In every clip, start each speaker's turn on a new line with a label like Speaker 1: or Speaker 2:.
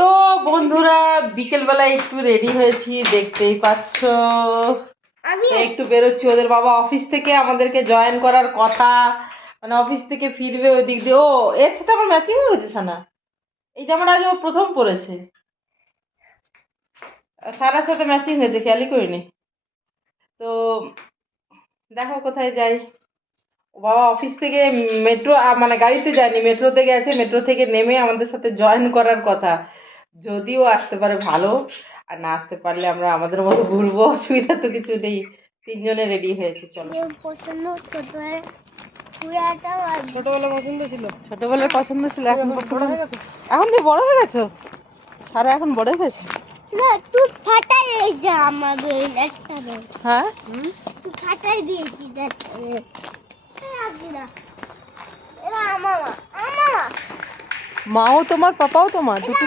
Speaker 1: তো বন্ধুরা বিকেলবেলায় একটু রেডি হয়েছি দেখতেই পাচ্ছ।
Speaker 2: আমি
Speaker 1: একটু বেরোচ্ছি ওদের বাবা অফিস থেকে আমাদেরকে জয়েন করার কথা। মানে অফিস থেকে ফিরবে ওই দিক দিয়ে। ও এর সাথে আমার ম্যাচিং হয়েছে সানা? এই জামাটা আজ ও প্রথম পরেছে সারার সাথে ম্যাচিং হয়েছে খেয়ালই করিনি। তো দেখো কোথায় যাই। বাবা অফিস থেকে মেট্রো মানে গাড়িতে যায়নি মেট্রোতে গেছে মেট্রো থেকে নেমে আমাদের সাথে জয়েন করার কথা। যদিও আসতে পারে ভালো আর না আসতে পারলে আমরা আমাদের মতো ঘুরবো অসুবিধা তো কিছু নেই। তিনজনে রেডি হয়েছে চলো।
Speaker 2: পছন্দ
Speaker 3: ছোটবেলা পছন্দ ছিল?
Speaker 1: ছোটবেলার পছন্দ ছিল এখন পছন্দ এখন তুই বড় হয়ে গেছো? সারা এখন বড় হয়ে গেছে?
Speaker 2: না তুই ফাটাই দিয়েছি আমার একটা
Speaker 1: হ্যাঁ?
Speaker 2: তুই ফাটাই
Speaker 1: মাও তোমার পাপাও তোমার? দুটো।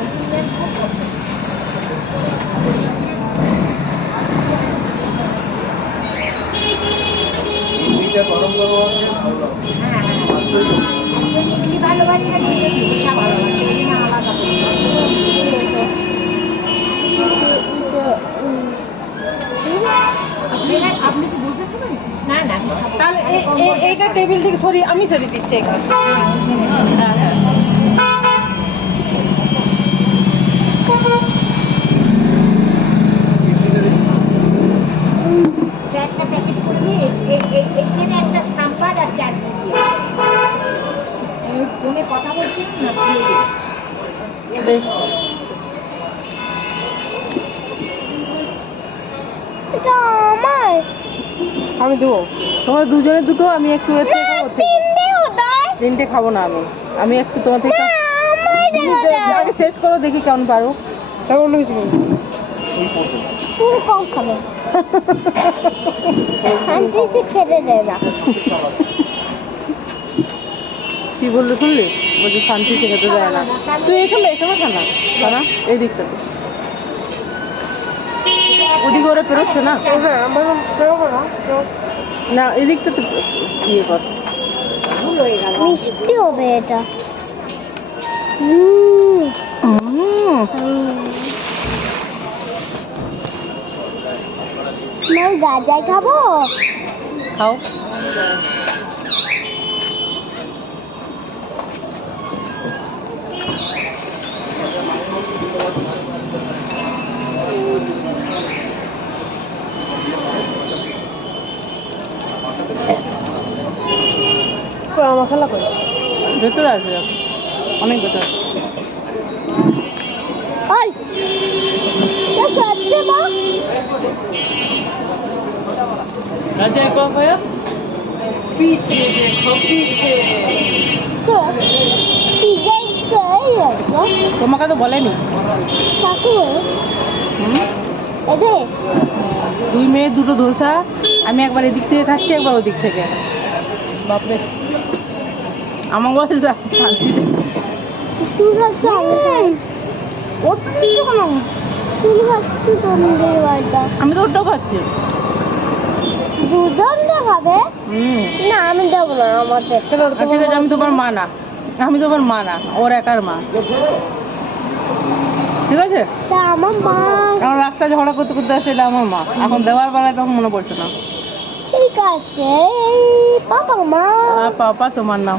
Speaker 3: গরম আছে
Speaker 2: ভালোবাসে ভালোবাসে বুঝতে না
Speaker 1: তাহলে এইটা টেবিল থেকে সরি আমি সরিয়ে দিচ্ছি এখানে। হ্যাঁ হ্যাঁ
Speaker 2: একটা প্যাকেট করবি এখানে একটা সাম্বার আর চাটনি দিয়ে আমি ফোনে কথা বলছি না দিয়ে দিচ্ছি।
Speaker 1: বেশ।
Speaker 2: এটা আমার।
Speaker 1: আমি দেবো। তোমার দুজনে দুটো আমি একটু তিনটে খাব না আমি। আমি একটু তোমার থেকে আগে শেষ করো, দেখি কেমন পারো। অন্য কিছু
Speaker 2: খেতে দেয়
Speaker 1: কি বলল শুনলি? বলছি শান্তি থেকে তো যায় না। তুই এখানে এখানে খানা খানা এই দিকটাতে ওদিকে ওরা পেরোচ্ছে না? না, এই দিকটাতে ইয়ে কর।
Speaker 2: মিষ্টি হবে এটা। হুম আমি গাজা খাব
Speaker 1: খাও
Speaker 3: মশলা করে
Speaker 1: ভেতরে আছে দেখো। অনেক ভেতরে
Speaker 2: ওই তো সত্যি মা
Speaker 1: রাজা কো গয়া पीछे देखो पीछे
Speaker 2: তো পিজাই খাই আসবো
Speaker 1: তোমাকে তো বলেনি
Speaker 2: কাকু
Speaker 1: হুম?
Speaker 2: এদে
Speaker 1: দুই মেয়ে দুটো ধোসা আমি একবার এদিক থেকে খাচ্ছি একবার ওদিক থেকে বাপরে আমার
Speaker 2: আমি
Speaker 1: তো ওটাও খাচ্ছি
Speaker 2: দুজন খাবে
Speaker 1: হুম
Speaker 2: না আমি দেবো না আমাদের
Speaker 1: আর ঠিক আছে আমি তোমার মা না আমি তোমার মা না ওর একার মা ঠিক আছে
Speaker 2: তা আমার মা
Speaker 1: ঝগড়া করতে করতে আসছে এটা আমার মা। এখন দেওয়ার বেলায় তখন মনে পড়ছে না।
Speaker 2: ঠিক আছে এই মা।
Speaker 1: আর পাপা তোমার নাও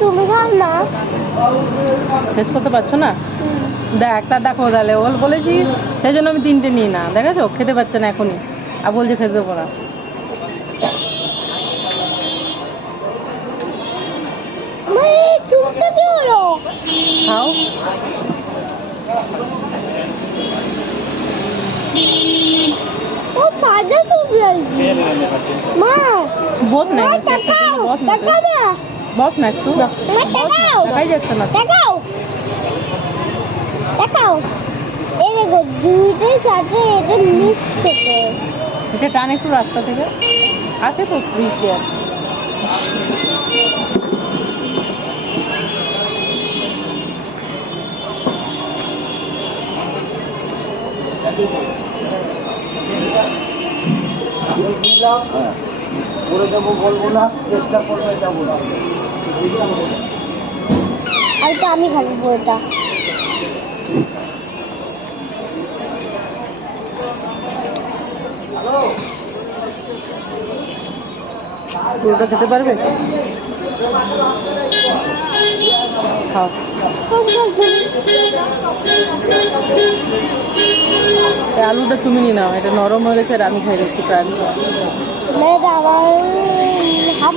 Speaker 2: তুমি খাও না।
Speaker 1: শেষ করতে পারছ না? দেখ একটা দেখো তাহলে। বল বলেছি সেই জন্য আমি তিনটে নিই না। দেখেছ? খেতে পারছে না এখনই। আর বলছে খেতে দেবো না।
Speaker 2: চুপটা কি হলো
Speaker 1: খাও।
Speaker 2: ও তাজা চুপ লাগছে মা
Speaker 1: বস না একটু, দেখাই যাচ্ছে না।
Speaker 2: তাকাও তাকাও এই দেখো দুইটার সাথে এটা মিক্স
Speaker 1: এটা টান একটু রাস্তা থেকে। আছে তো ফ্রি চেয়ার
Speaker 3: করে দেবো বলব না চেষ্টা করবে যাব না।
Speaker 2: আর তো আমি খাব বইটা
Speaker 1: পুরোটা খেতে পারবে? খাও। আলুটা তুমি নিয়ে নাও এটা নরম হয়ে গেছে আর আমি খাই দিচ্ছি প্রাণ
Speaker 2: আমার হাত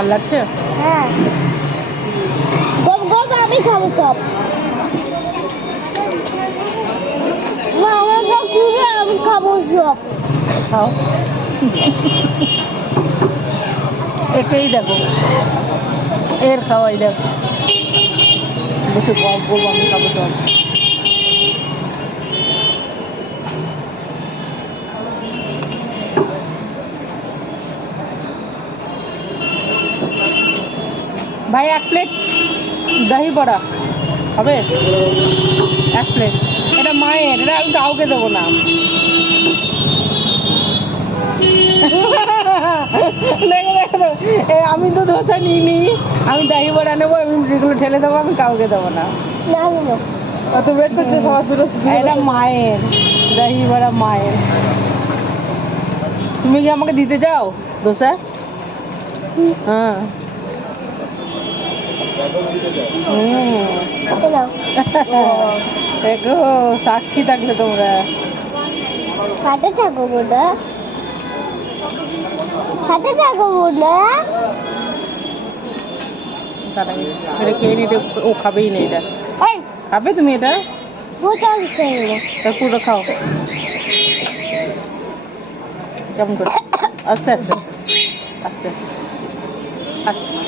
Speaker 2: ভালো
Speaker 1: লাগছে?
Speaker 2: হ্যাঁ। আমি খাব সব। আমি খাব সব।
Speaker 1: খাও। একেই দেখো। এর খাওয়াই দেখো। বসে গল্প বলব আমি খাব সব ভাই এক প্লেট দহি বড়া। হবে? এক প্লেট এটা মায়ের এটা আমি কাউকে দেবো না। আমি তো ধোসা নিই নি আমি দহি বড়া নেব আমি যেগুলো ঠেলে দেবো আমি কাউকে দেবো না।
Speaker 3: বের করতে দুটো
Speaker 1: এটা মায়ের। দহি বড়া মায়ের। তুমি কি আমাকে দিতে চাও ধোসা? হ্যাঁ। দেখো সাক্ষী থাকলে তোমরা।
Speaker 2: হাতে থাকো বোনা হাতে থাকো বোনা।
Speaker 1: এটা খেয়ে নিতে ও খাবেই না এটা। খাবে তুমি এটা? পুরো খাও। কেমন করে? আস্তে আস্তে আস্তে আস্তে।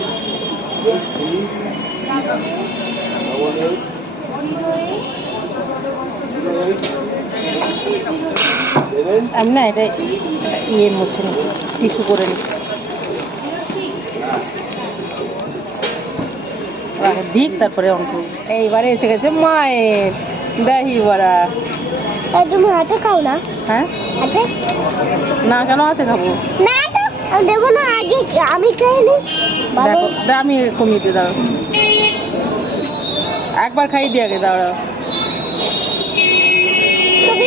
Speaker 1: আমি না এটা ইয়ে মুছে নি টিস্যু করে নি। দিক তারপরে করব এইবারে এসে গেছে মায়ের। দহি বড়া।
Speaker 2: এই তুমি হাতে খাও না?
Speaker 1: হ্যাঁ?
Speaker 2: হাতে?
Speaker 1: না কেন হাতে খাব?
Speaker 2: না তো আমি দেবো না আগে আমি খেয়ে নি
Speaker 1: দেখো। আমি কমিয়ে দিয়ে দাঁড়াও একবার খাই দিয়ে আগে দাঁড়াও।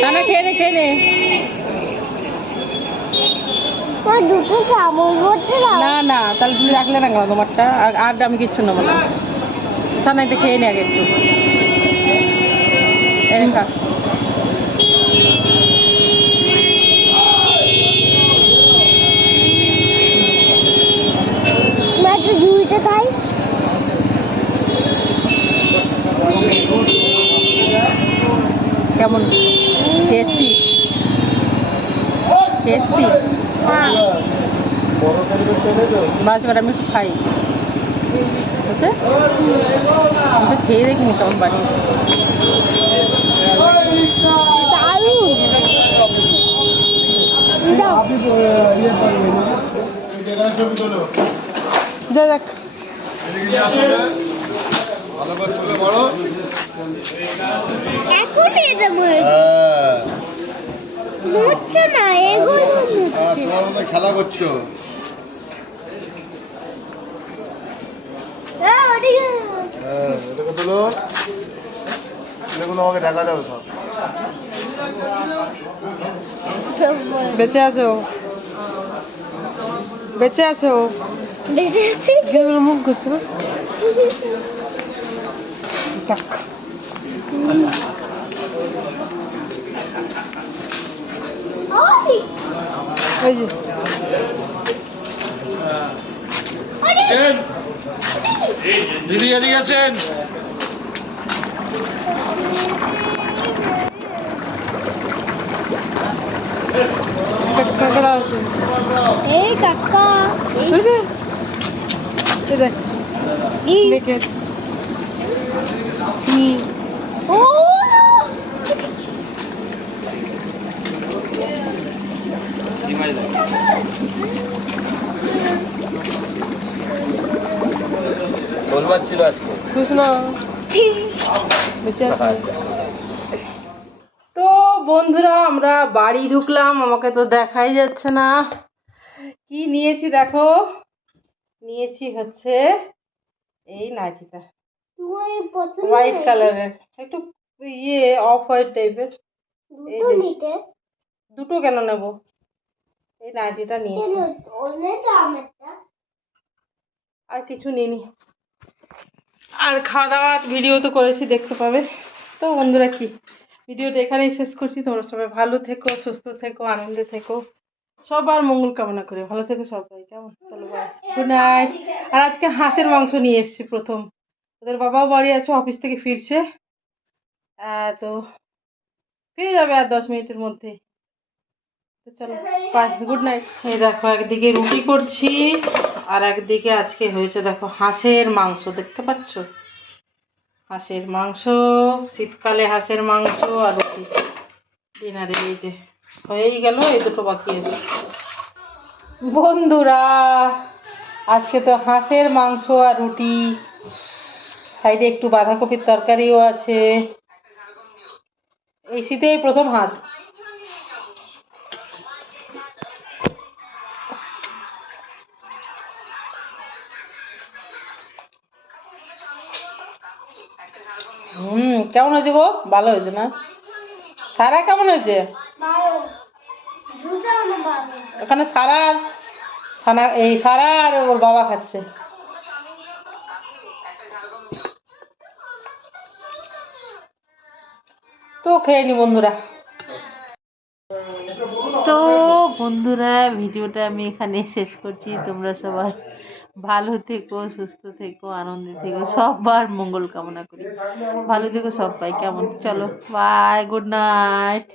Speaker 1: না না খেয়ে নে খেয়ে নে।
Speaker 2: দাও।
Speaker 1: না না তাহলে তুমি রাখলে না কেন তোমারটা? আর আর আমি কিচ্ছু নেব না। তা না এটা খেয়ে নে আগে একটু। এনে খা
Speaker 2: একটু ঝুড়িতে খাই
Speaker 1: কেমন টেস্টি টেস্টি
Speaker 2: হ্যাঁ
Speaker 1: মাছ এবার আমি একটু খাই। ওকে? আমি খেয়ে দেখিনি কেমন বানিয়েছে
Speaker 2: দারুণ
Speaker 3: দেখ
Speaker 4: ভালো করে তুলে বড়
Speaker 2: এখন এটা মুচ্ছে না এগুলো মুচ্ছে।
Speaker 4: তোমার মতো খেলা করছ
Speaker 2: হ্যাঁ ওদিকে
Speaker 4: হ্যাঁ এটাকে তুলো এগুলো আমাকে দেখা যাবে সব
Speaker 2: সব বল।
Speaker 3: বেঁচে আছো বেঁচে আছো
Speaker 2: বেশি বেশি
Speaker 3: গেমের মুখ করছে না দেখ
Speaker 2: ওই
Speaker 3: ওই যে
Speaker 5: দিদি এদিকে আছেন
Speaker 3: আছে।
Speaker 2: এই কাকা। এই ও!
Speaker 5: বলবার ছিল আজকে।
Speaker 1: তো বন্ধুরা আমরা বাড়ি ঢুকলাম আমাকে তো দেখাই যাচ্ছে না। কি নিয়েছি দেখো? নিয়েছি হচ্ছে এই নাচিটা হোয়াইট কালারের একটু ইয়ে অফ হোয়াইট টাইপের
Speaker 2: দুটো
Speaker 1: কেন নেব? এই নাইটিটা নিয়েছি। আর কিছু নিইনি। আর খাওয়া দাওয়ার ভিডিও তো করেছি, দেখতে পাবে। তো বন্ধুরা কি? ভিডিওটা এখানেই শেষ করছি। তোমরা সবাই ভালো থেকো, সুস্থ থেকো, আনন্দে থেকো। সবার মঙ্গল কামনা করে। ভালো থেকো সবাই, কেমন? চলো বাই গুড নাইট আর আজকে হাঁসের মাংস নিয়ে এসেছি প্রথম। ওদের বাবাও বাড়ি আছে অফিস থেকে ফিরছে। তো ফিরে যাবে আর দশ মিনিটের মধ্যে। তো চলো বাই গুড নাইট এই দেখো, একদিকে রুটি করছি। আর একদিকে আজকে হয়েছে দেখো হাঁসের মাংস, দেখতে পাচ্ছ? হাঁসের মাংস, শীতকালে হাঁসের মাংস আর রুটি। ডিনারে এই যে হয়েই গেল, এই দুটো বাকি আছে। বন্ধুরা, আজকে তো হাঁসের মাংস আর রুটি। সাইডে একটু বাঁধাকপির তরকারিও আছে। এই শীতেই প্রথম হাঁস। কেমন হয়েছে গো? ভালো হয়েছে না? সারা কেমন হয়েছে? ওখানে সারা, সানা, এই সারা আর ওর বাবা খাচ্ছে। তো খেয়ে নি বন্ধুরা। তো বন্ধুরা, ভিডিওটা আমি এখানে শেষ করছি। তোমরা সবাই ভালো থেকো, সুস্থ থেকো, আনন্দে থেকো, সবার মঙ্গল কামনা করি। ভালো থেকো সবাই, কেমন? চলো বাই গুড নাইট